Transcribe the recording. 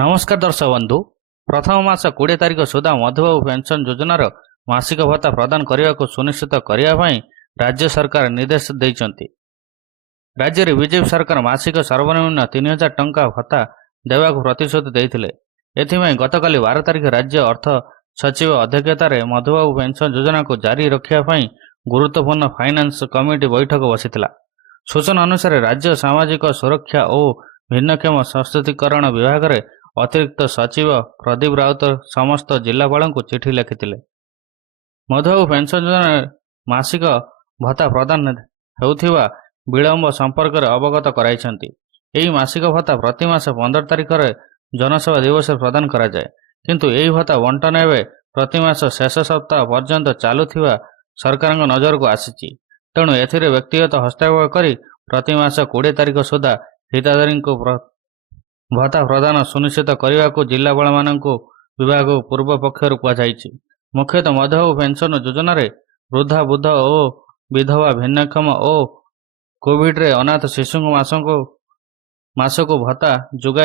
नमस्कार दर्शक बंधु। प्रथम मास 20 तारिख सुधा मधुबाबू पेंशन योजनार मासिक भत्ता प्रदान करने को सुनिश्चित करने राज्य सरकार निर्देश देइछन्ति। राज्य में बीजेपी सरकार मासिक सर्वनिम्न 3000 टंका भत्ता देवाक प्रतिश्रुति देइथिले। एथिପାଇଁ गतकाली 12 तारिख राज्य अर्थ सचिव अध्यक्षतार मधुबाबू पेंशन योजना को जारी रखापी गुरुत्वपूर्ण फाइनान्स कमिटी बैठक बसिथिला। सूचना अनुसार राज्य सामाजिक सुरक्षा और भिन्नक्षम सशक्तिकरण विभाग में अतिरिक्त सचिव प्रदीप राउत समस्त जिलापाल को चिठी लिखिथिले। मधुबाबू पेंशन योजना मासिक भत्ता प्रदान हेउथिबा विलंब संपर्क में अवगत कराइछन्ति। एही मासिक भत्ता प्रति मास 15 तारिख रे जनसेवा दिवस प्रदान करा जाए, किंतु एही भत्ता बंटन एवं प्रति मास शेष सप्ताह पर्यंत चालुथिबा सरकार नजर को आसीछि। तेणु एथिरे व्यक्तिगत हस्तक्षेप करी प्रति मास 20 तारिख सुधा हिताधारी को भत्ता प्रदान सुनिश्चित करने को जिलापाल मानक विभाग पूर्व पक्षर कहुई। मुख्यतः मधुबाबू पेंशन योजना रे वृद्धा बुद्ध और विधवा भिन्नक्षम और कोविड रे अनाथ शिशु मासको भत्ता जोगाई